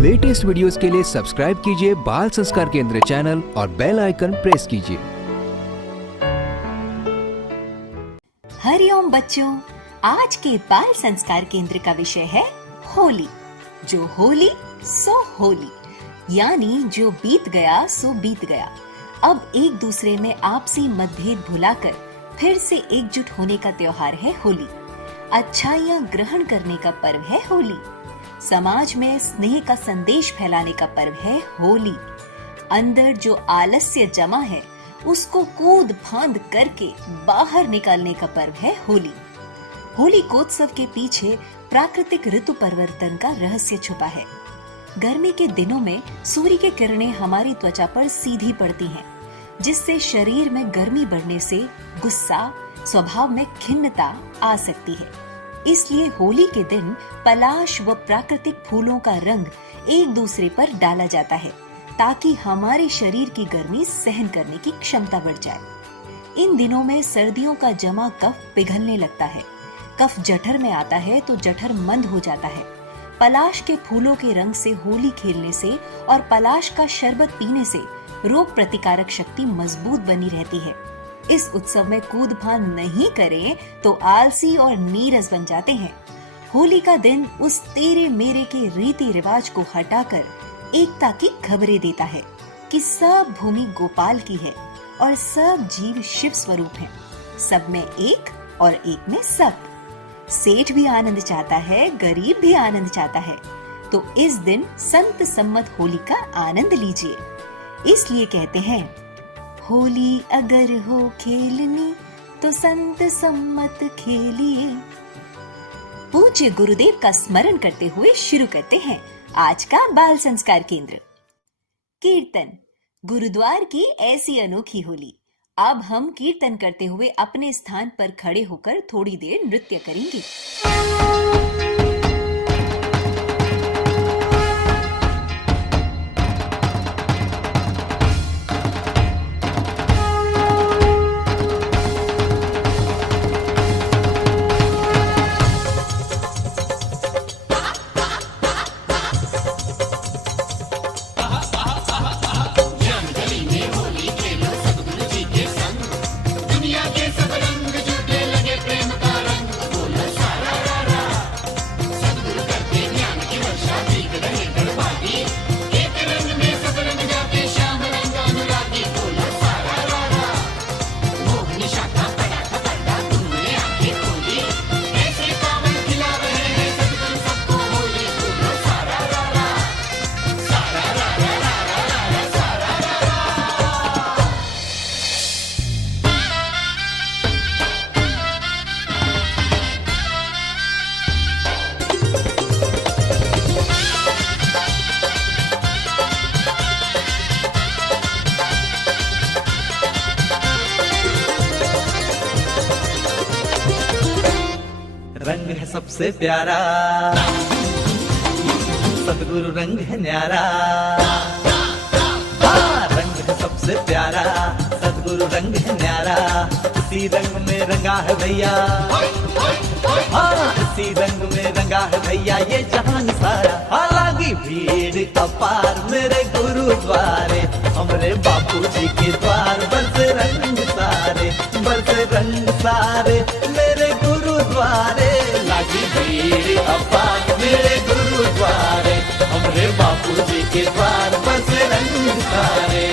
Latest videos के लिए subscribe कीजिए बाल संस्कार केंद्र चैनल और बेल आइकन प्रेस कीजिए। हरिओम बच्चों, आज के बाल संस्कार केंद्र का विषय है होली। जो होली सो होली, यानी जो बीत गया सो बीत गया। अब एक दूसरे में आपसी मतभेद भुलाकर फिर से एकजुट होने का त्योहार है होली। अच्छाइयाँ ग्रहण करने का पर्व है होली। समाज में स्नेह का संदेश फैलाने का पर्व है होली। अंदर जो आलस्य जमा है उसको कूद फांद करके बाहर निकालने का पर्व है होली। होली कोत्सव के पीछे प्राकृतिक ऋतु परिवर्तन का रहस्य छुपा है। गर्मी के दिनों में सूर्य की किरणें हमारी त्वचा पर सीधी पड़ती हैं, जिससे शरीर में गर्मी बढ़ने से गुस्सा, स्वभाव में खिन्नता आ सकती है। इसलिए होली के दिन पलाश व प्राकृतिक फूलों का रंग एक दूसरे पर डाला जाता है, ताकि हमारे शरीर की गर्मी सहन करने की क्षमता बढ़ जाए। इन दिनों में सर्दियों का जमा कफ पिघलने लगता है। कफ जठर में आता है तो जठर मंद हो जाता है। पलाश के फूलों के रंग से होली खेलने से और पलाश का शरबत पीने से रोग प्रतिकारक शक्ति मजबूत बनी रहती है। इस उत्सव में कूद फांद नहीं करें तो आलसी और नीरस बन जाते हैं। होली का दिन उस तेरे मेरे के रीति रिवाज को हटाकर एकता की खबरें देता है कि सब भूमि गोपाल की है और सब जीव शिव स्वरूप हैं। सब में एक और एक में सब। सेठ भी आनंद चाहता है, गरीब भी आनंद चाहता है। तो इस दिन संत सम्मत होली का आनंद लीजिए। इसलिए कहते हैं, होली अगर हो खेलनी तो संत सम्मत खेलिए। पूज्य गुरुदेव का स्मरण करते हुए शुरू करते हैं आज का बाल संस्कार केंद्र। कीर्तन, गुरुद्वार की ऐसी अनोखी होली। अब हम कीर्तन करते हुए अपने स्थान पर खड़े होकर थोड़ी देर नृत्य करेंगे। रंग है सबसे प्यारा, सतगुरु रंग है न्यारा। हाँ, रंग है सबसे प्यारा, सतगुरु रंग है न्यारा। इसी रंग में रंगा है भैया, हाँ इसी रंग में रंगा है भैया ये जहान सारा। हालांकि भीड़ अपार मेरे गुरुद्वारे, हमरे बापू जी के द्वार। बरसे रंग सारे, बरसे रंग सारे मेरे गुरुद्वारे। लागी भीड़ अपार मेरे गुरुद्वारे, हमरे बापू जी के द्वार। बरसे रंग सारे।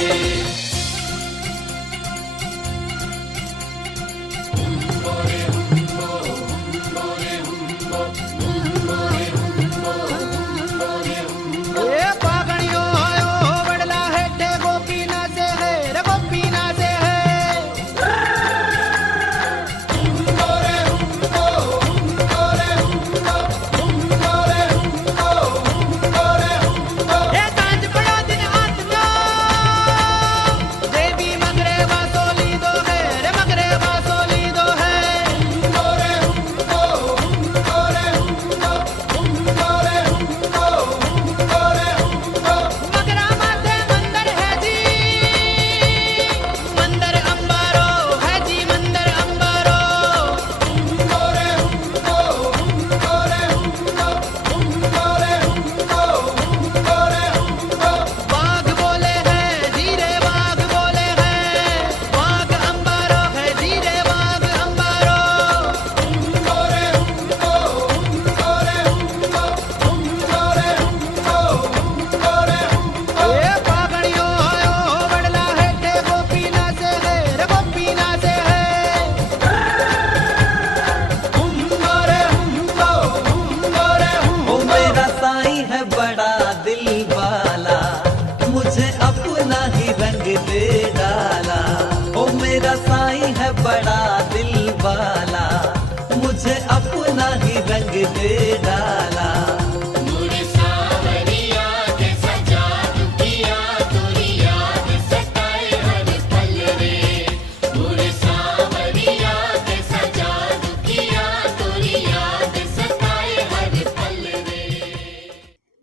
रंग दे डाला।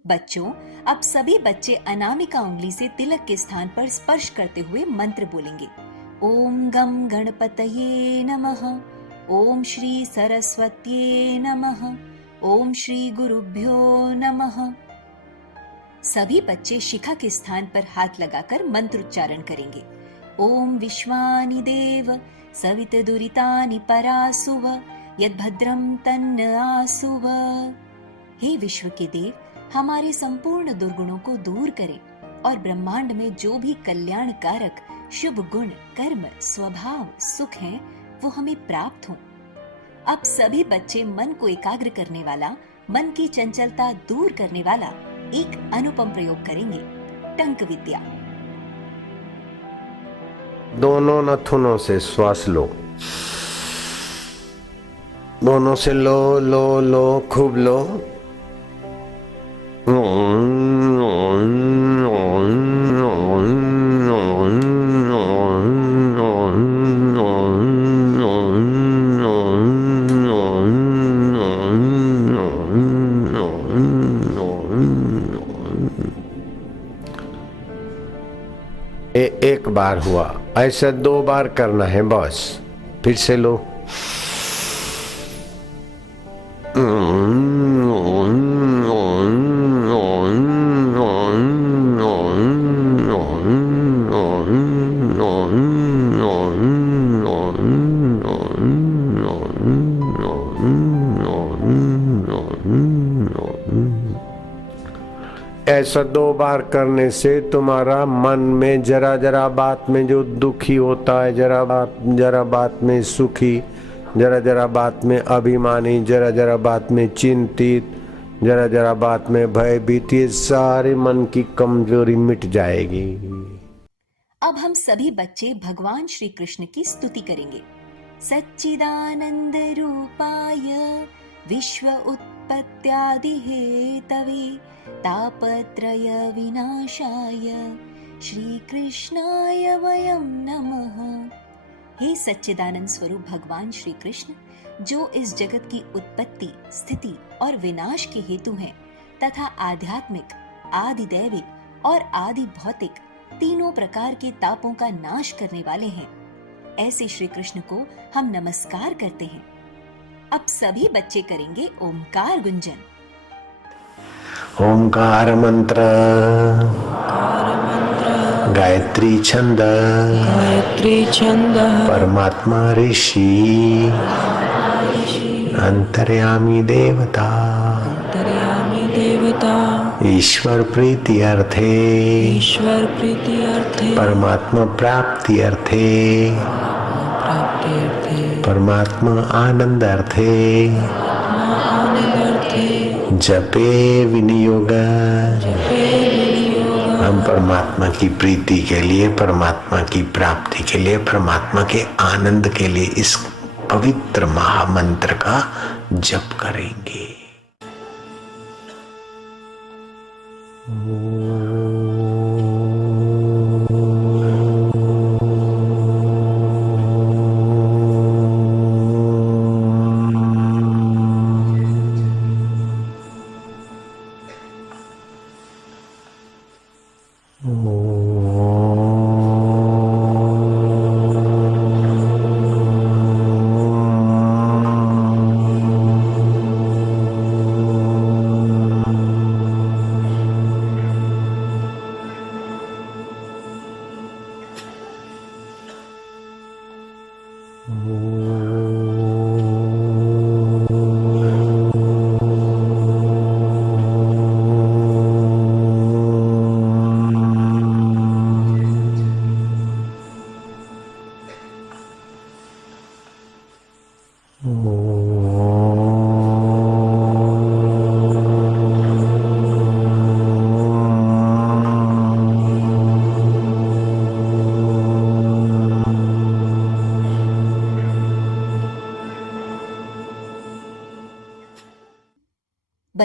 बच्चों, अब सभी बच्चे अनामिका उंगली से तिलक के स्थान पर स्पर्श करते हुए मंत्र बोलेंगे। ओम गम गणपतये नमः, ओम श्री सरस्वत्ये नमः, ओम श्री गुरुभ्यो नमः। सभी बच्चे शिखा के स्थान पर हाथ लगाकर मंत्र उच्चारण करेंगे। ओम विश्वानि देव सवित दुरितानि परासुव यद्भद्रम तन्न आसुव। हे विश्व के देव, हमारे संपूर्ण दुर्गुणों को दूर करें और ब्रह्मांड में जो भी कल्याणकारक शुभ गुण, कर्म, स्वभाव, सुख हैं, वो हमें प्राप्त हों। अब सभी बच्चे मन को एकाग्र करने वाला, मन की चंचलता दूर करने वाला एक अनुपम प्रयोग करेंगे, टंक विद्या। दोनों नथुनों से श्वास लो, दोनों से लो लो लो, खूब लो। एक बार हुआ, ऐसा 2 बार करना है बस। फिर से लो। ऐसा 2 बार करने से तुम्हारा मन में जरा जरा बात में जो दुखी होता है, जरा बात में सुखी, जरा जरा बात में अभिमानी, जरा जरा बात में चिंतित, जरा जरा बात में भयभीत, ये सारे मन की कमजोरी मिट जाएगी। अब हम सभी बच्चे भगवान श्री कृष्ण की स्तुति करेंगे। सच्चिदानंद रूपाय विश्व उत्पत्त्यादि हेतवे तापत्रय विनाशाय श्री कृष्णाय वयं नमः। हे सच्चिदानंद स्वरूप भगवान श्री कृष्ण, जो इस जगत की उत्पत्ति, स्थिति और विनाश के हेतु हैं तथा आध्यात्मिक, आदि दैविक और आदि भौतिक तीनों प्रकार के तापों का नाश करने वाले हैं, ऐसे श्री कृष्ण को हम नमस्कार करते हैं। अब सभी बच्चे करेंगे ओमकार गुंजन। ओमकार मंत्र, गायत्री छंद, परमात्मा ऋषि, अंतर्यामी देवता, ईश्वर प्रीति अर्थे, परमात्मा प्राप्ति अर्थे, परमात्मा आनंद अर्थे, जपे विनियोग। हम परमात्मा की प्रीति के लिए, परमात्मा की प्राप्ति के लिए, परमात्मा के आनंद के लिए इस पवित्र महामंत्र का जप करेंगे।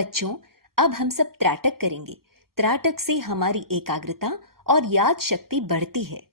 बच्चों, अब हम सब त्राटक करेंगे। त्राटक से हमारी एकाग्रता और याद शक्ति बढ़ती है।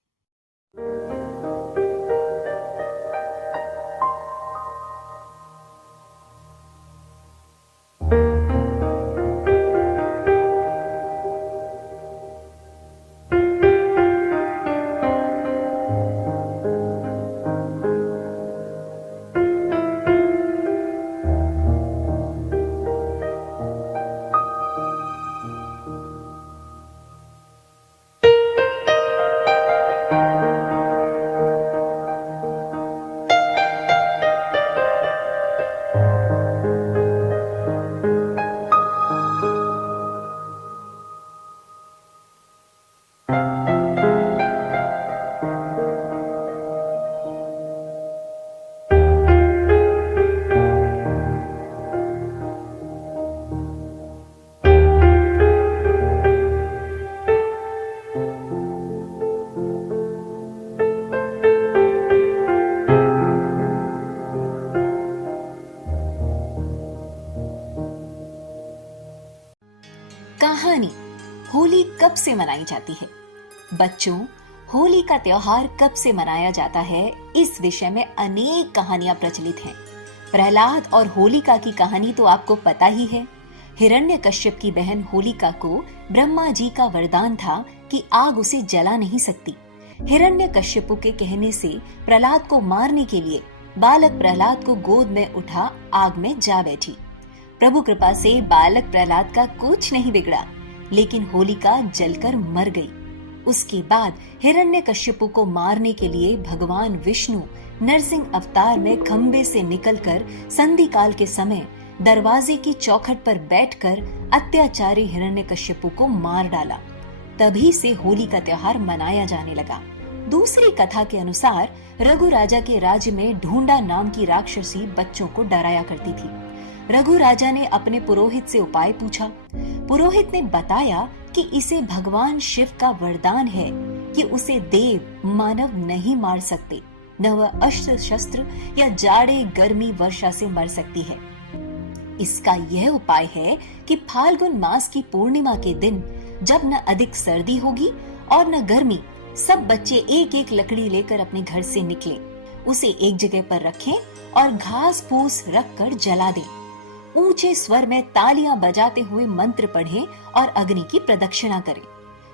कहानी, होली कब से मनाई जाती है? बच्चों, होली का त्योहार कब से मनाया जाता है, इस विषय में अनेक कहानियां प्रचलित हैं। प्रहलाद और होलिका की कहानी तो आपको पता ही है। हिरण्यकश्यप की बहन होलिका को ब्रह्मा जी का वरदान था कि आग उसे जला नहीं सकती। हिरण्यकश्यप के कहने से प्रहलाद को मारने के लिए बालक प्रहलाद को गोद में उठा आग में जा बैठी। प्रभु कृपा से बालक प्रहलाद का कुछ नहीं बिगड़ा, लेकिन होलिका जलकर मर गई। उसके बाद हिरण्यकश्यप को मारने के लिए भगवान विष्णु नरसिंह अवतार में खंबे से निकलकर संधि काल के समय दरवाजे की चौखट पर बैठकर अत्याचारी हिरण्यकश्यप को मार डाला। तभी से होली का त्योहार मनाया जाने लगा। दूसरी कथा के अनुसार रघु राजा के राज्य में ढूंढा नाम की राक्षसी बच्चों को डराया करती थी। रघु राजा ने अपने पुरोहित से उपाय पूछा। पुरोहित ने बताया कि इसे भगवान शिव का वरदान है कि उसे देव मानव नहीं मार सकते, न वह अस्त्र शस्त्र या जाड़े गर्मी वर्षा से मर सकती है। इसका यह उपाय है कि फाल्गुन मास की पूर्णिमा के दिन, जब न अधिक सर्दी होगी और न गर्मी, सब बच्चे एक एक लकड़ी लेकर अपने घर से निकले, उसे एक जगह पर रखें और घास फूस रखकर जला दें। ऊंचे स्वर में तालियां बजाते हुए मंत्र पढ़ें और अग्नि की प्रदक्षिणा करें।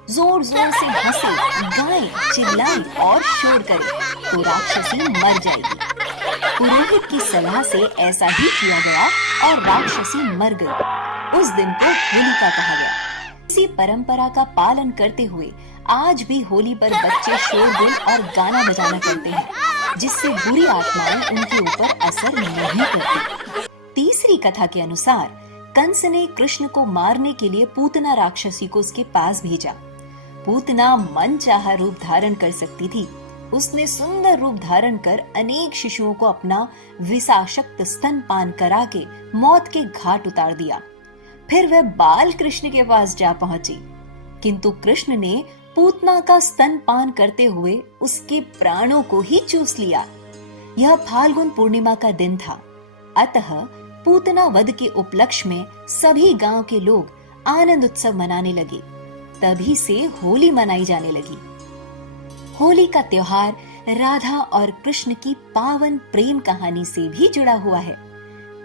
जोर जोर से हंसे, गाएं, चिल्लाएं और शोर करें तो राक्षसी मर जाएगी। पुरोहित की सलाह से ऐसा ही किया गया और राक्षसी मर गई। उस दिन को होलिका कहा गया। इसी परंपरा का पालन करते हुए आज भी होली पर बच्चे शोरगुल और गाना बजाना करते हैं, जिससे बुरी आत्माएं उनके ऊपर असर नहीं करती। तीसरी कथा के अनुसार कंस ने कृष्ण को मारने के लिए पूतना राक्षसी को उसके पास भेजा। पूतना मनचाहा रूप धारण कर सकती थी। उसने सुंदर रूप धारण कर अनेक शिशुओं को अपना विषाशक्त स्तनपान करा के मौत के घाट उतार दिया। फिर वह बाल कृष्ण के पास जा पहुंची, किंतु कृष्ण ने पूतना का स्तनपान करते हुए उसके प्राणों को ही चूस लिया। यह फाल्गुन पूर्णिमा का दिन था, अतः पूतना वध के उपलक्ष्य में सभी गांव के लोग आनंद उत्सव मनाने लगे। तभी से होली मनाई जाने लगी। होली का त्योहार राधा और कृष्ण की पावन प्रेम कहानी से भी जुड़ा हुआ है।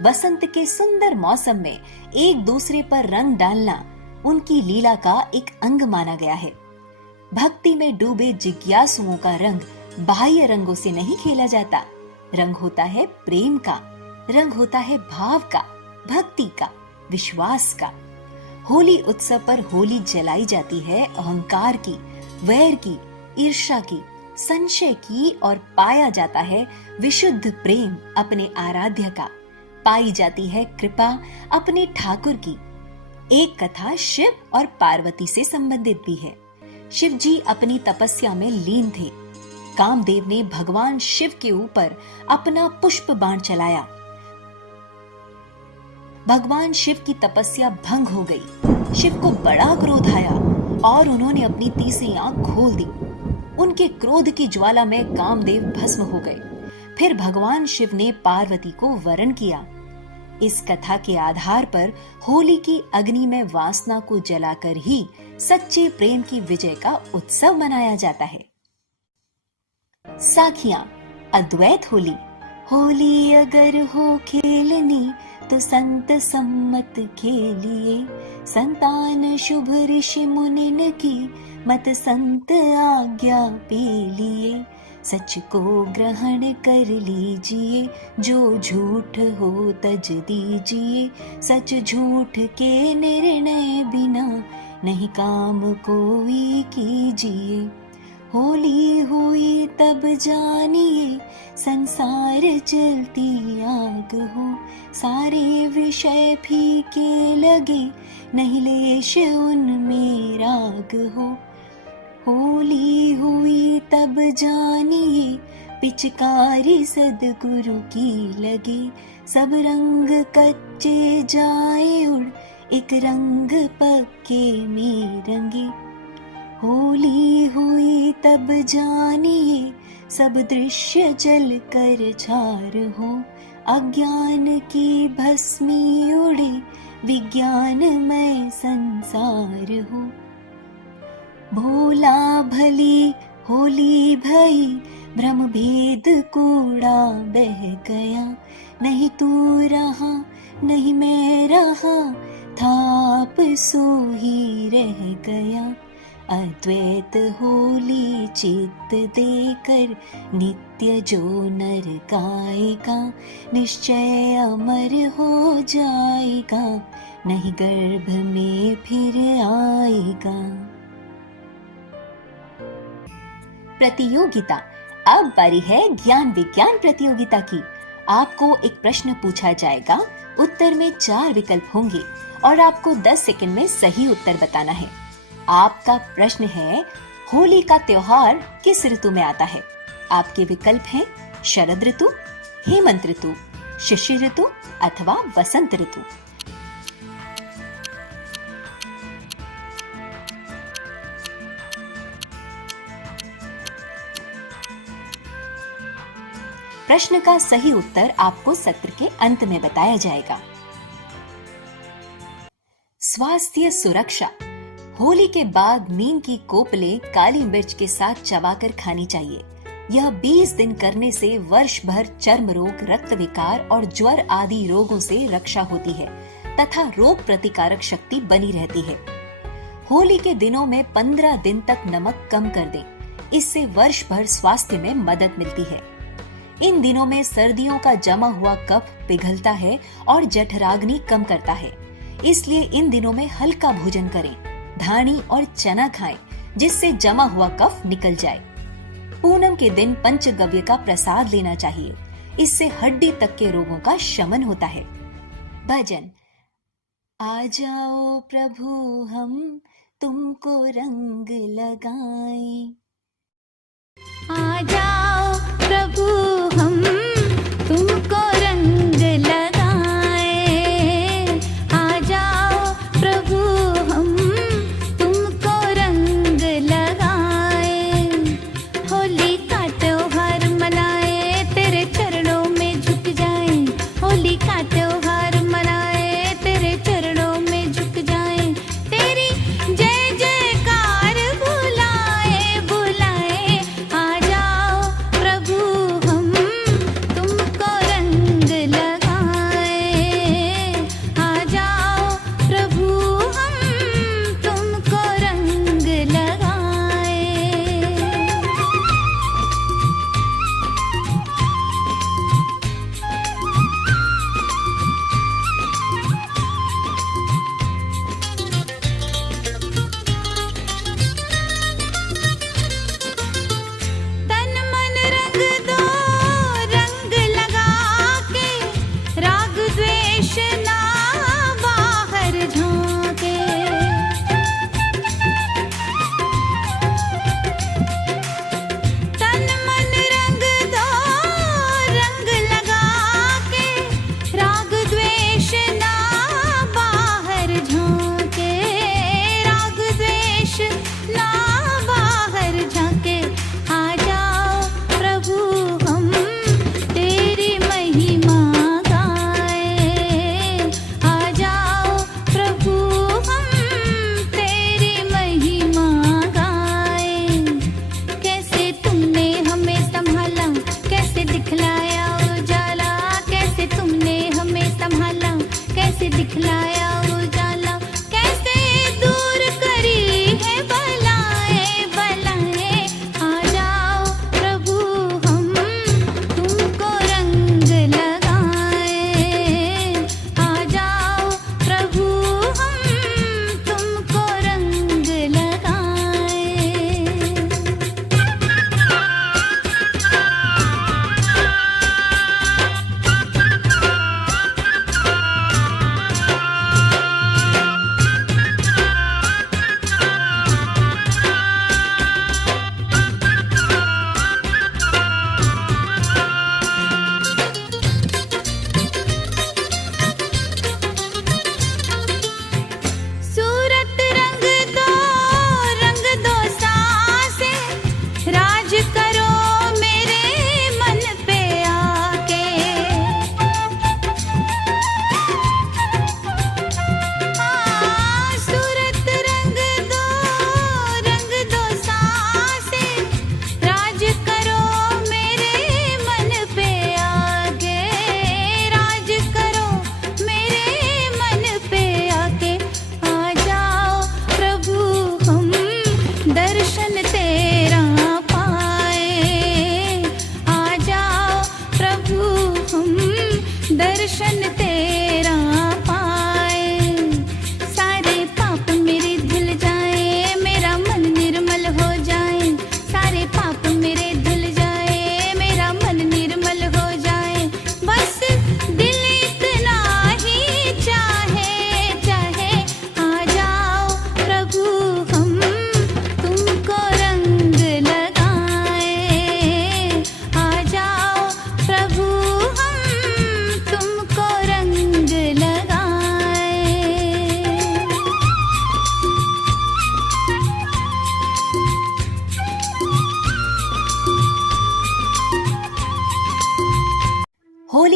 बसंत के सुंदर मौसम में एक दूसरे पर रंग डालना उनकी लीला का एक अंग माना गया है। भक्ति में डूबे जिज्ञासुओं का रंग बाह्य रंगों से नहीं खेला जाता। रंग होता है प्रेम का, रंग होता है भाव का, भक्ति का, विश्वास का। होली उत्सव पर होली जलाई जाती है अहंकार की, वैर की, ईर्ष्या की, संशय की और पाया जाता है विशुद्ध प्रेम अपने आराध्य का। पाई जाती है कृपा अपने ठाकुर की। एक कथा शिव और पार्वती से संबंधित भी है। शिव जी अपनी तपस्या में लीन थे। कामदेव ने भगवान शिव के ऊपर अपना पुष्प बाण चलाया। भगवान शिव की तपस्या भंग हो गई। शिव को बड़ा क्रोध आया और उन्होंने अपनी तीसरी आंख खोल दी। उनके क्रोध की ज्वाला में कामदेव भस्म हो गए। फिर भगवान शिव ने पार्वती को वरण किया। इस कथा के आधार पर होली की अग्नि में वासना को जलाकर ही सच्चे प्रेम की विजय का उत्सव मनाया जाता है। साखियां, अद्वैत होली। होली अगर हो खेलनी तो संत सम्मत खेलिए, संतान शुभ ऋषि मुनिन की मत संत आज्ञा पे लिए। सच को ग्रहण कर लीजिए, जो झूठ हो तज दीजिए। सच झूठ के निर्णय बिना नहीं काम कोई कीजिए। होली हुई तब जानिए, संसार चलती आग हो। सारे विषय फीके लगे, नहीं लेश उनमें राग हो। होली हुई तब जानिए, पिचकारी सद्गुरु की लगे। सब रंग कच्चे जाए उड़, एक रंग पक्के में रंगे। होली हुई तब जानिए, सब दृश्य जल कर छार हो। अज्ञान की भस्मी उड़े, विज्ञानमय संसार हो। भोला भली होली भई, भ्रम भेद कूड़ा बह गया। नहीं तू रहा नहीं मैं रहा, था आप सो ही रह गया। अद्वैत होली चित्त देकर, नित्य जो नर गाएगा। निश्चय अमर हो जाएगा, नहीं गर्भ में फिर आएगा। प्रतियोगिता। अब बारी है ज्ञान विज्ञान प्रतियोगिता की। आपको एक प्रश्न पूछा जाएगा, उत्तर में 4 विकल्प होंगे और आपको 10 सेकंड में सही उत्तर बताना है। आपका प्रश्न है, होली का त्योहार किस ऋतु में आता है? आपके विकल्प हैं शरद ऋतु, हेमंत ऋतु, शिशिर ऋतु अथवा वसंत ऋतु। प्रश्न का सही उत्तर आपको सत्र के अंत में बताया जाएगा। स्वास्थ्य सुरक्षा। होली के बाद नीम की कोपले काली मिर्च के साथ चबाकर खानी चाहिए। यह 20 दिन करने से वर्ष भर चर्म रोग, रक्त विकार और ज्वर आदि रोगों से रक्षा होती है तथा रोग प्रतिकारक शक्ति बनी रहती है। होली के दिनों में 15 दिन तक नमक कम कर दें, इससे वर्ष भर स्वास्थ्य में मदद मिलती है। इन दिनों में सर्दियों का जमा हुआ कफ पिघलता है और जठराग्नि कम करता है, इसलिए इन दिनों में हल्का भोजन करें। धानी और चना खाएं, जिससे जमा हुआ कफ निकल जाए। पूनम के दिन पंचगव्य का प्रसाद लेना चाहिए, इससे हड्डी तक के रोगों का शमन होता है। भजन। आ जाओ प्रभु हम तुमको रंग लगाएं। आ जाओ प्रभु हम तुमको रंग लगाएं। आ जाओ प्रभु हम तुमको रंग लगाएं। होली का त्योहार मनाए, तेरे चरणों में झुक जाएं। होली का त्योहार मनाए, तेरे चरणों में झुक जाएं। तेरी जय जयकार बुलाए बुलाए। आ जाओ प्रभु हम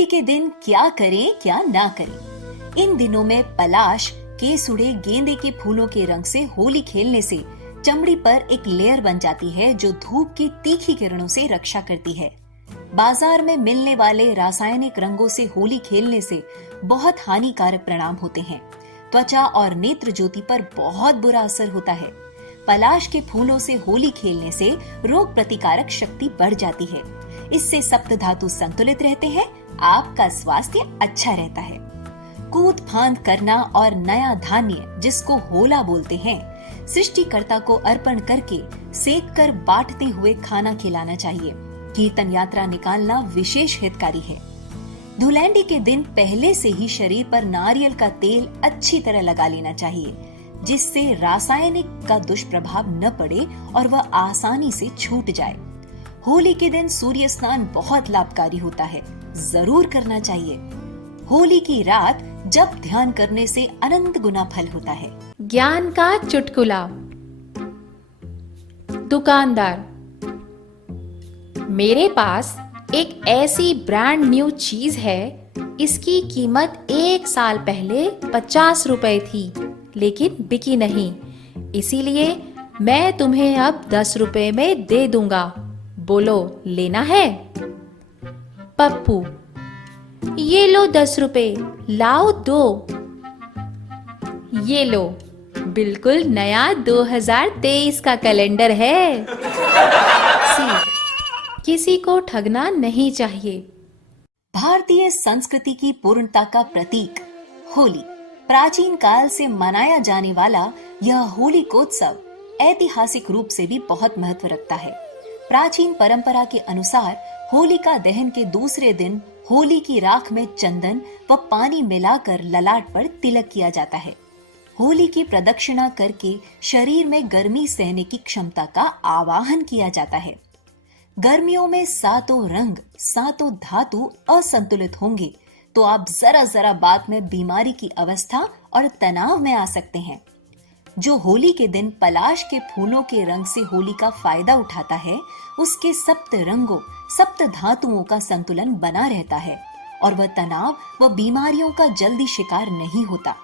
होली के दिन क्या करें क्या ना करें। इन दिनों में पलाश, केसुड़े, गेंदे के फूलों के रंग से होली खेलने से चमड़ी पर एक लेयर बन जाती है जो धूप की तीखी किरणों से रक्षा करती है। बाजार में मिलने वाले रासायनिक रंगों से होली खेलने से बहुत हानिकारक परिणाम होते हैं। त्वचा और नेत्र ज्योति पर बहुत बुरा असर होता है। पलाश के फूलों से होली खेलने से रोग प्रतिकारक शक्ति बढ़ जाती है। इससे सप्त धातु संतुलित रहते हैं, आपका स्वास्थ्य अच्छा रहता है। कूद फांद करना और नया धान्य, जिसको होला बोलते हैं, सृष्टिकर्ता को अर्पण करके सेक कर बांटते हुए खाना खिलाना चाहिए। कीर्तन यात्रा निकालना विशेष हितकारी है। धुलैंडी के दिन पहले से ही शरीर पर नारियल का तेल अच्छी तरह लगा लेना चाहिए, जिससे रासायनिक का दुष्प्रभाव न पड़े और वह आसानी से छूट जाए। होली के दिन सूर्य स्नान बहुत लाभकारी होता है, जरूर करना चाहिए। होली की रात जब ध्यान करने से अनंत गुना फल होता है। ज्ञान का चुटकुला। दुकानदार, मेरे पास एक ऐसी ब्रांड न्यू चीज है, इसकी कीमत 1 साल पहले 50 रुपए थी, लेकिन बिकी नहीं, इसीलिए मैं तुम्हें अब 10 रुपए में दे दूंगा, बोलो लेना है? पप्पू, ये लो 10 रुपए, लाओ दो। ये लो, बिल्कुल नया 2023 का कैलेंडर है। सी, किसी को ठगना नहीं चाहिए। भारतीय संस्कृति की पूर्णता का प्रतीक होली। प्राचीन काल से मनाया जाने वाला यह होलिकोत्सव ऐतिहासिक रूप से भी बहुत महत्व रखता है। प्राचीन परंपरा के अनुसार होलिका दहन के दूसरे दिन होली की राख में चंदन व पानी मिलाकर ललाट पर तिलक किया जाता है। होली की प्रदक्षिणा करके शरीर में गर्मी सहने की क्षमता का आवाहन किया जाता है। गर्मियों में सातों रंग, सातों धातु असंतुलित होंगे तो आप जरा जरा बात में बीमारी की अवस्था और तनाव में आ सकते हैं। जो होली के दिन पलाश के फूलों के रंग से होली का फायदा उठाता है, उसके सप्त रंगों, सप्त धातुओं का संतुलन बना रहता है और वह तनाव व बीमारियों का जल्दी शिकार नहीं होता।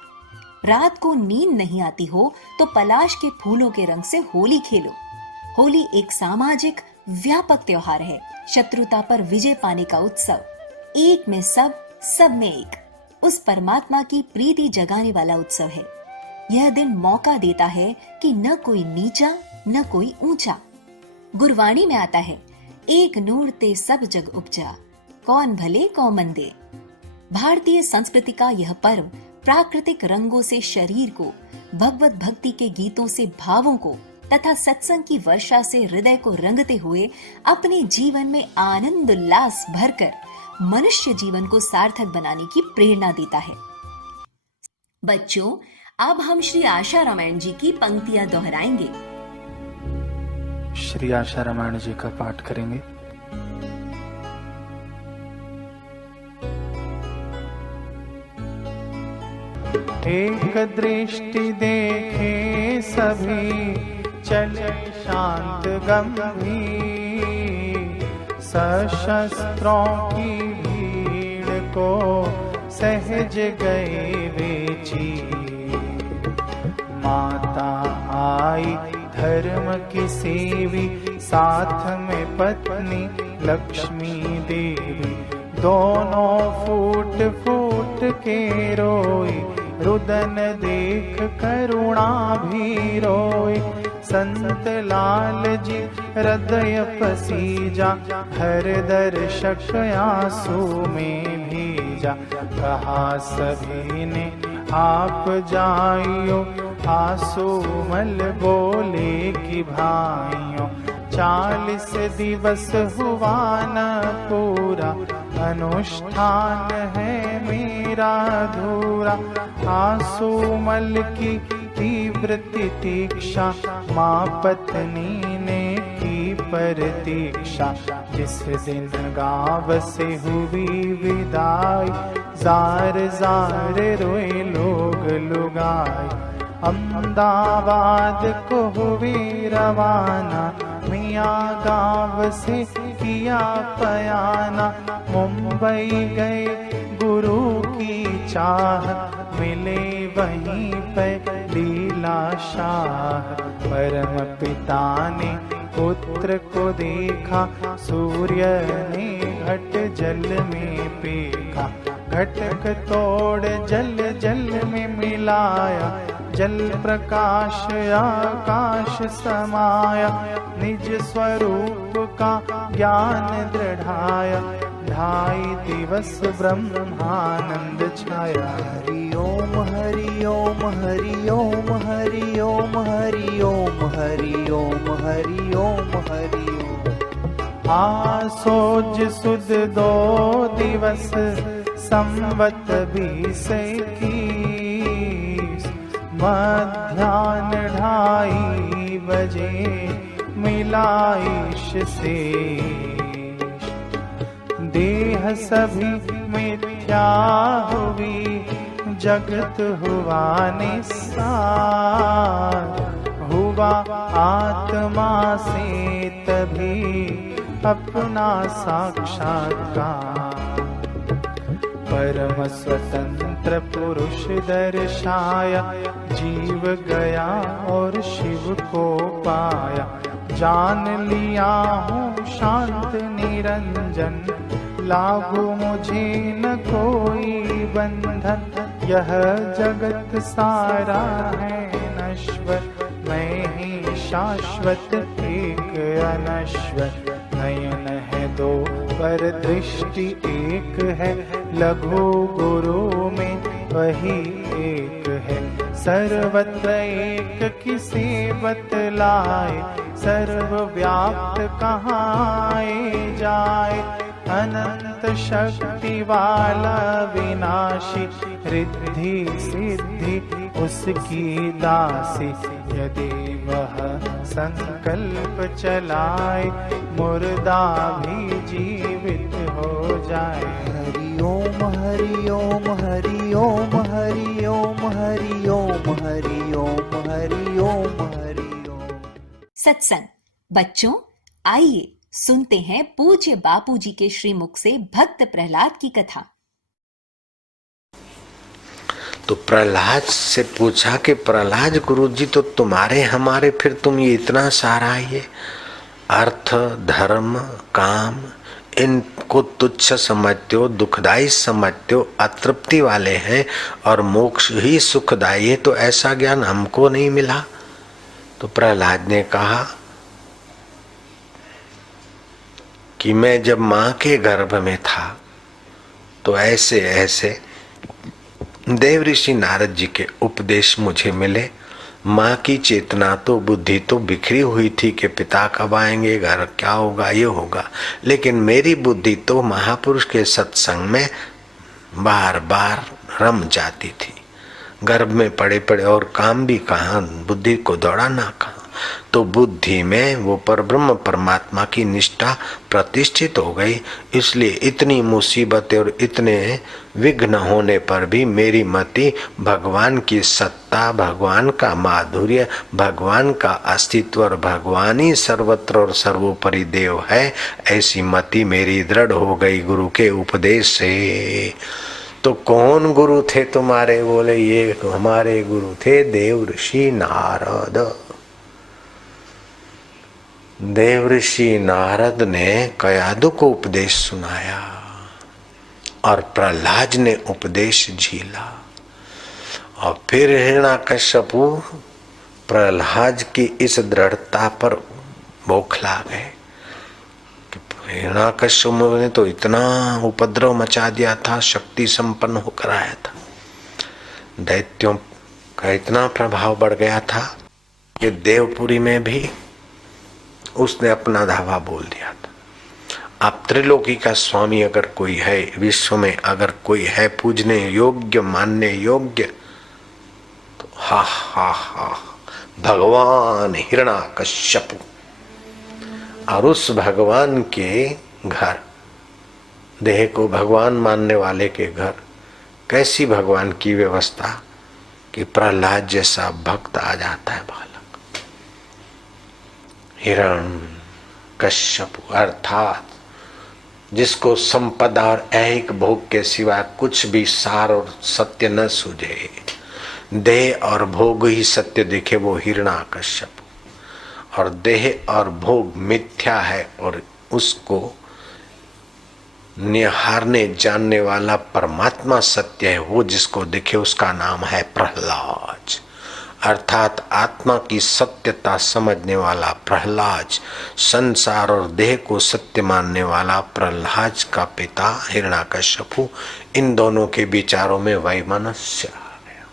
रात को नींद नहीं आती हो तो पलाश के फूलों के रंग से होली खेलो। होली एक सामाजिक व्यापक त्योहार है, शत्रुता पर विजय पाने का उत्सव। एक में सब, सब में एक, उस परमात्मा की प्रीति जगाने वाला उत्सव है। यह दिन मौका देता है कि न कोई नीचा न कोई ऊंचा। गुरवाणी में आता है, एक नूर ते सब जग उपजा, कौन भले कौन मंदे। भारतीय संस्कृति का यह पर्व प्राकृतिक रंगों से शरीर को, भगवत भक्ति के गीतों से भावों को तथा सत्संग की वर्षा से हृदय को रंगते हुए अपने जीवन में आनंद उल्लास भरकर मनुष्य जीवन को सार्थक बनाने की प्रेरणा देता है। बच्चों, अब हम श्री आशा रामायण जी की पंक्तियां दोहराएंगे। श्री आशा रामायण जी का पाठ करेंगे। एक दृष्टि देखे सभी, चले शांत गंभीर, सशस्त्रों की भीड़ को सहज गए वे चीर। माता आई धर्म की सेवी, साथ में पत्नी लक्ष्मी देवी, दोनों फूट फूट के रोई, रुदन देख करुणा भी रोई। संत लाल जी हृदय पसीजा, हर दर्शक आंसू में भीजा। कहा सभी ने आप जाइयो, आंसू मल बोले कि भाइयों। 40 दिवस हुआ न पूरा, अनुष्ठान है मेरा अधूरा। आंसू मल की तीव्र तितीक्षा, माँ पत्नी ने की प्रतीक्षा। जिस दिन गाँव से हुई विदाई, जार जार रोए लोग लुगाई। अहमदाबाद को हुए रवाना, मियाँ गाँव से किया पयाना। मुंबई गए गुरु की चाह, मिले वहीं पे लीला शाह। परम पिता ने पुत्र को देखा, सूर्य ने घट जल में पेखा। घटक तोड़ जल जल में मिलाया, जल प्रकाश आकाश समाया। निज स्वरूप का ज्ञान दृढ़ाया, 2.5 दिवस ब्रह्मानंद छाया। हरि ओम हरि ओम हरि ओम हरि ओम हरि ओम हरि ओम हरि ओम हरि ओम। आसोज सुद 2 दिवस, संवत 20 21। मध्याह्न 2:30 बजे मिला ईश शेष। देह सभी मिथ्या हुई, जगत हुआ निस्सार। हुआ आत्मा से तभी अपना साक्षात्कार। परम स्वतंत्र पुरुष दर्शाया, जीव गया और शिव को पाया। जान लिया हूँ शांत निरंजन, लागू मुझे न कोई बंधन। यह जगत सारा है नश्वर, मैं ही शाश्वत एक अनश्वर। नयन है 2 पर दृष्टि एक है, लघु गुरु में वही एक है। सर्वत्र एक किसे बतलाए, सर्वव्याप्त कहाँ आए जाए। अनंत शक्ति वाला विनाशी, रिद्धि सिद्धि उसकी दासी। यदि वह संकल्प चलाए, मुर्दा भी जीवित हो जाए। हरि ओम हरि ओम हरि ओम हरि ओम हरि ओम हरि ओम हरि ओम हरि ओम। सत्संग। बच्चों, आइए सुनते हैं पूज्य बापू जी के श्रीमुख से भक्त प्रहलाद की कथा। तो प्रहलाद से पूछा कि प्रहलाद गुरुजी, तो तुम्हारे हमारे फिर तुम ये इतना सारा ये अर्थ धर्म काम इनको तुच्छ समझते हो, दुखदायी समझते हो, अतृप्ति वाले हैं और मोक्ष ही सुखदायी है, तो ऐसा ज्ञान हमको नहीं मिला। तो प्रहलाद ने कहा कि मैं जब माँ के गर्भ में था तो ऐसे ऐसे देव ऋषि नारद जी के उपदेश मुझे मिले। माँ की चेतना तो बुद्धि तो बिखरी हुई थी कि पिता कब आएंगे, घर क्या होगा, ये होगा, लेकिन मेरी बुद्धि तो महापुरुष के सत्संग में बार बार रम जाती थी। गर्भ में पड़े पड़े और काम भी कहाँ, बुद्धि को दौड़ाना कहाँ। तो बुद्धि में वो परब्रह्म परमात्मा की निष्ठा प्रतिष्ठित हो गई। इसलिए इतनी मुसीबतें और इतने विघ्न होने पर भी मेरी मति भगवान की सत्ता, भगवान का माधुर्य, भगवान का अस्तित्व और भगवान ही सर्वत्र और सर्वोपरि देव है, ऐसी मति मेरी दृढ़ हो गई गुरु के उपदेश से। तो कौन गुरु थे तुम्हारे? बोले ये हमारे गुरु थे देव ऋषि नारद। देव ऋषि नारद ने कयादु को उपदेश सुनाया और प्रहलाद ने उपदेश झीला। और फिर हिरण्याकश्यपु प्रहलाद की इस दृढ़ता पर बौखला गए। हिरण्याकश्यप ने तो इतना उपद्रव मचा दिया था, शक्ति संपन्न होकर आया था, दैत्यों का इतना प्रभाव बढ़ गया था कि देवपुरी में भी उसने अपना धावा बोल दिया था। आप त्रिलोकी का स्वामी अगर कोई है, विश्व में अगर कोई है पूजने योग्य, मानने योग्य, तो हा हा हा भगवान हिरण्याकश्यप। और उस भगवान के घर, देह को भगवान मानने वाले के घर, कैसी भगवान की व्यवस्था कि प्रहलाद जैसा भक्त आ जाता है बालक। हिरण कश्यप अर्थात जिसको संपदा और ऐहिक भोग के सिवा कुछ भी सार और सत्य न सूझे, देह और भोग ही सत्य दिखे, वो हिरण्यकश्यप। और देह और भोग मिथ्या है और उसको निहारने जानने वाला परमात्मा सत्य है, वो जिसको दिखे उसका नाम है प्रहलाद। अर्थात आत्मा की सत्यता समझने वाला प्रहलाद, संसार और देह को सत्य मानने वाला प्रहलाद का पिता हिरण्यकश्यप, इन दोनों के विचारों में वैमनस्य आ गया।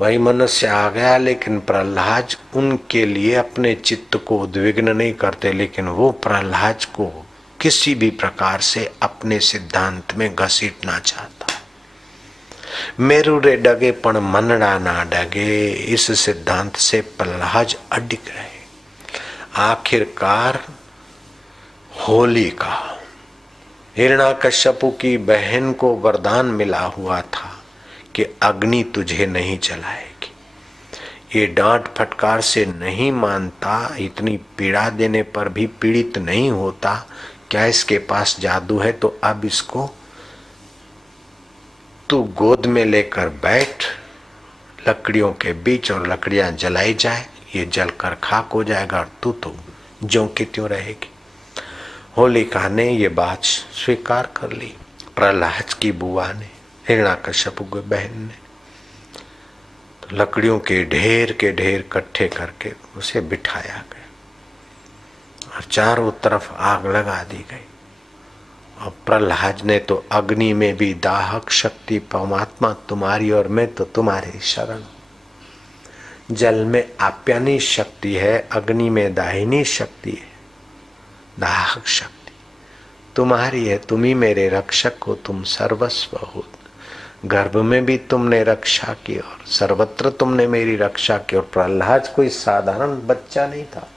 वैमनस्य आ गया, लेकिन प्रहलाद उनके लिए अपने चित्त को उद्विग्न नहीं करते, लेकिन वो प्रहलाद को किसी भी प्रकार से अपने सिद्धांत में घसीटना चाहता। मेरू रे डगे पण मनड़ा ना डगे, इस सिद्धांत से प्रहलाद अडिग रहे। आखिरकार होलिका, हिरण्यकश्यप की बहन को वरदान मिला हुआ था कि अग्नि तुझे नहीं जलाएगी। ये डांट फटकार से नहीं मानता, इतनी पीड़ा देने पर भी पीड़ित नहीं होता। क्या इसके पास जादू है? तो अब इसको तू गोद में लेकर बैठ, लकड़ियों के बीच, और लकड़ियां जलाई जाए, ये जलकर खाक हो जाएगा और तू तो ज्यों की त्यों रहेगी। होलिका ने ये बात स्वीकार कर ली। प्रहलाद की बुआ ने, हिरण्यकश्यप की बहन ने तो लकड़ियों के ढेर इकट्ठे करके उसे बिठाया गया और चारों तरफ आग लगा दी गई। और प्रहलाद ने तो अग्नि में भी दाहक शक्ति, परमात्मा तुम्हारी और मैं तो तुम्हारी शरण। जल में आप्यायनी शक्ति है, अग्नि में दाहिनी शक्ति है, दाहक शक्ति तुम्हारी है। तुम ही मेरे रक्षक हो, तुम सर्वस्व हो। गर्भ में भी तुमने रक्षा की और सर्वत्र तुमने मेरी रक्षा की। और प्रहलाद कोई साधारण बच्चा नहीं था।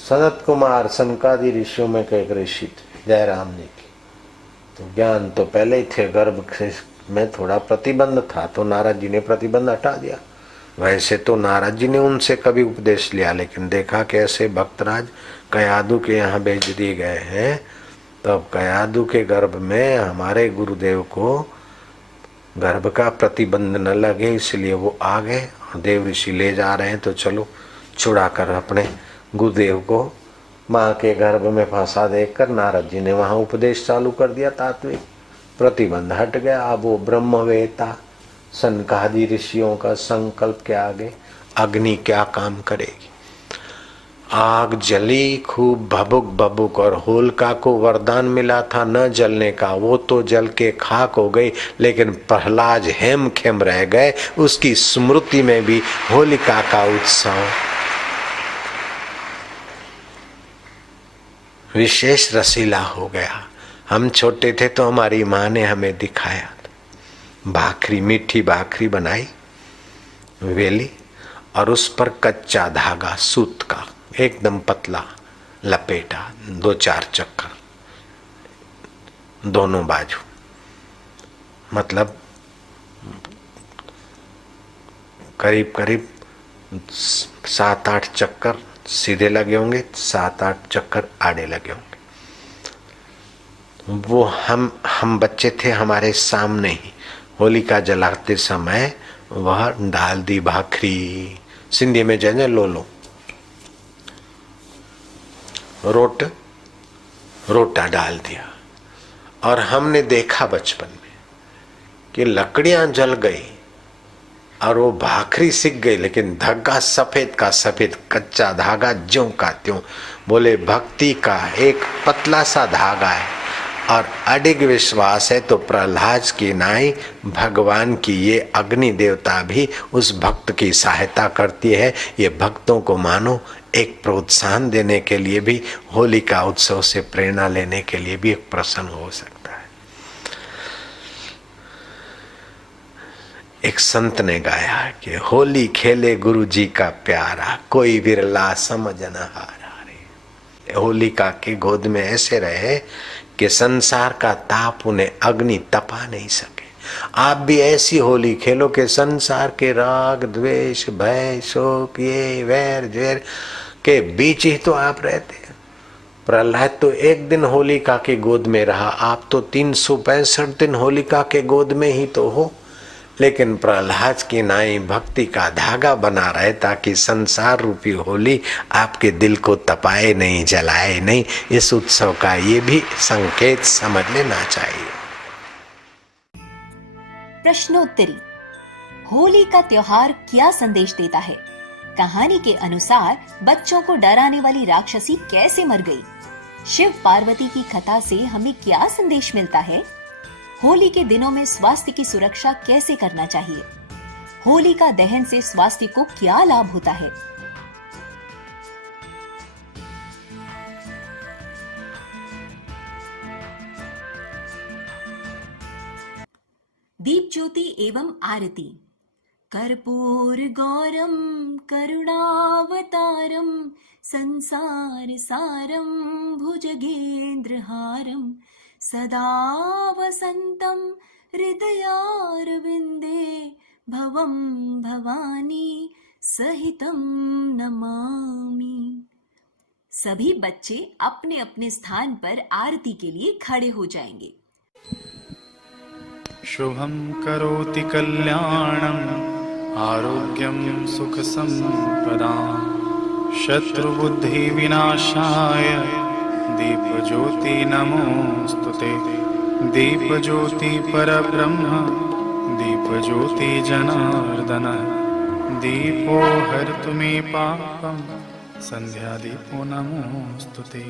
सनत कुमार सनकादि ऋषियों में एक ऋषि थे, जयराम जी की। तो ज्ञान तो पहले ही थे, गर्भ में थोड़ा प्रतिबंध था, तो नारद जी ने प्रतिबंध हटा दिया। वैसे तो नारद जी ने उनसे कभी उपदेश लिया, लेकिन देखा कि ऐसे भक्तराज कयादू के यहाँ भेज दिए गए हैं, तब कयादू के गर्भ में हमारे गुरुदेव को गर्भ का प्रतिबंध न लगे, इसलिए वो आ गए। और देव ऋषि ले जा रहे हैं, तो चलो छुड़ा कर अपने गुरुदेव को माँ के गर्भ में फंसा देकर नारद जी ने वहां उपदेश चालू कर दिया। तात्विक प्रतिबंध हट गया। अब वो ब्रह्मवेता सनकादि ऋषियों का संकल्प के आगे अग्नि क्या काम करेगी। आग जली खूब भबुक भबुक, और होलिका को वरदान मिला था न जलने का, वो तो जल के खाक हो गई, लेकिन प्रहलाद हेम खेम रह गए। उसकी स्मृति में भी होलिका का उत्सव विशेष रसीला हो गया। हम छोटे थे तो हमारी माँ ने हमें दिखाया, भाखरी, मीठी भाखरी बनाई, वेली, और उस पर कच्चा धागा सूत का एकदम पतला लपेटा, 2-4 चक्कर दोनों बाजू, मतलब करीब करीब 7-8 चक्कर सीधे लगे होंगे, 7-8 चक्कर आड़े लगे होंगे। वो हम बच्चे थे, हमारे सामने ही होलिका जलाते समय वह डाल दी भाखरी, सिंधी में जने लो रोटा डाल दिया। और हमने देखा बचपन में कि लकड़ियां जल गई और वो भाखरी सिक गई, लेकिन धागा सफेद का सफेद, कच्चा धागा ज्यों का त्यों। बोले भक्ति का एक पतला सा धागा है और अडिग विश्वास है, तो प्रहलाद की नाई भगवान की ये अग्नि देवता भी उस भक्त की सहायता करती है। ये भक्तों को मानो एक प्रोत्साहन देने के लिए भी, होलिका उत्सव से प्रेरणा लेने के लिए भी एक प्रसंग हो सकता है। एक संत ने गाया कि होली खेले गुरु जी का प्यारा, कोई विरला समझ न हारा रे। होलिका के गोद में ऐसे रहे कि संसार का ताप उन्हें अग्नि तपा नहीं सके। आप भी ऐसी होली खेलो कि संसार के राग द्वेष भय शोक ये वैर ज्वेर के बीच ही तो आप रहते हैं। प्रहलाद तो एक दिन होलिका के गोद में रहा, आप तो 365 दिन होलिका के गोद में ही तो हो। लेकिन प्रहलाद की नाई भक्ति का धागा बना रहे ताकि संसार रूपी होली आपके दिल को तपाए नहीं, जलाए नहीं। इस उत्सव का ये भी संकेत समझ लेना चाहिए। प्रश्नोत्तरी। होली का त्योहार क्या संदेश देता है? कहानी के अनुसार बच्चों को डराने वाली राक्षसी कैसे मर गई? शिव पार्वती की कथा से हमें क्या संदेश मिलता है? होली के दिनों में स्वास्थ्य की सुरक्षा कैसे करना चाहिए? होली का दहन से स्वास्थ्य को क्या लाभ होता है? दीप ज्योति एवं आरती। कर्पूर गौरम करुणावतारम संसार सारम भुजगेन्द्रहारम सदा वसंतम हृदयारविंदे भवम भवानी सहितम नमामि। सभी बच्चे अपने अपने स्थान पर आरती के लिए खड़े हो जाएंगे। शुभं करोति कल्याणं आरोग्यं सुख संपदां शत्रुबुद्धि विनाशाय दीपज्योति नमोस्तुते। दीपज्योति परब्रह्म दीपज्योति जनार्दन दीपो हरतु मे पापं संध्यादीपो नमोस्तुते।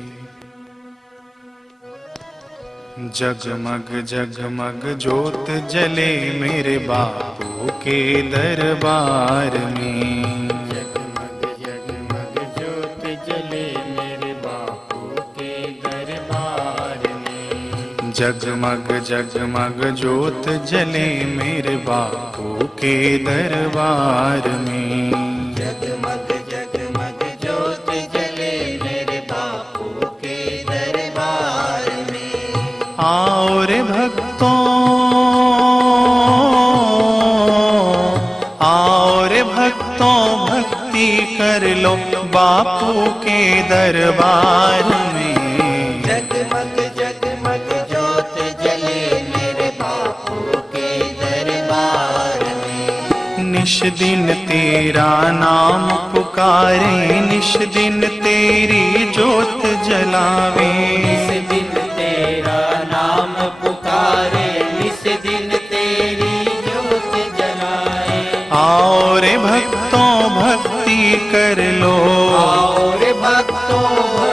जगमग जगमग ज्योत जले मेरे बापू के दरबार में। जगमग जगमग ज्योत जले मेरे बापू के दरबार में। जगमग जगमग ज्योत जले मेरे बापू के दरबार में। जगमग जगमग ज्योत जले मेरे बापू के दरबार में। आओ रे भक्तों, आओ रे भक्तों, भक्ति कर लो बापू के दरबार में। जगमग जगमग ज्योत जले मेरे बापू के दरबार में। निश दिन तेरा नाम पुकारे, निश दिन तेरी ज्योत जलावे। निश दिन तेरा नाम पुकारे, निश दिन तेरी ज्योत जलाए। आओ रे भक्तों भक्ति कर लो, आओ रे भक्तों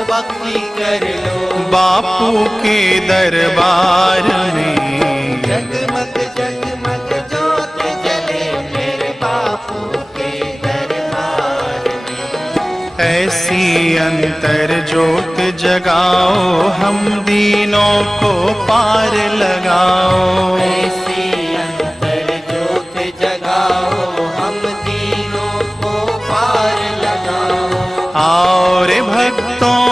भक्ति कर लो बापू के दरबार में। जगमग जगमग ज्योत जले मेरे बापू के दरबार में। ऐसी अंतर ज्योत जगाओ, हम दीनों को पार लगाओ। ऐसी अंतर ज्योत जगाओ, हम दीनों को पार लगाओ। आओ रे भक्तों,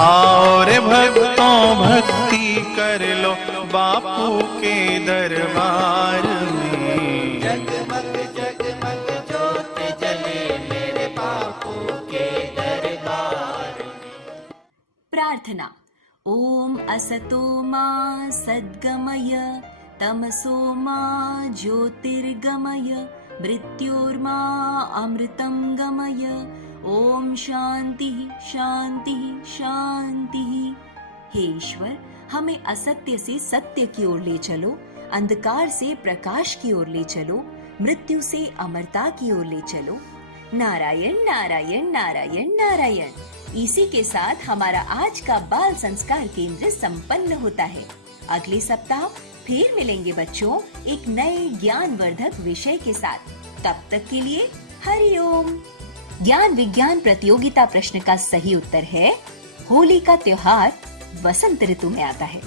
आओ रे भक्तों, भक्ति कर लो बापू के दरबार में। जगमग जगमग ज्योत जले मेरे बापू के दरबार में। प्रार्थना। ओम असतो मा सद्गमय तमसो मा ज्योतिर्गमय मृत्योर्मा अमृतं गमय। ओम शांति शांति शांति। हे ईश्वर, हमें असत्य से सत्य की ओर ले चलो, अंधकार से प्रकाश की ओर ले चलो, मृत्यु से अमरता की ओर ले चलो। नारायण नारायण नारायण नारायण। इसी के साथ हमारा आज का बाल संस्कार केंद्र संपन्न होता है। अगले सप्ताह फिर मिलेंगे बच्चों एक नए ज्ञानवर्धक विषय के साथ। तब तक के लिए हरि ओम। ज्ञान विज्ञान प्रतियोगिता प्रश्न का सही उत्तर है होली का त्योहार वसंत ऋतु में आता है।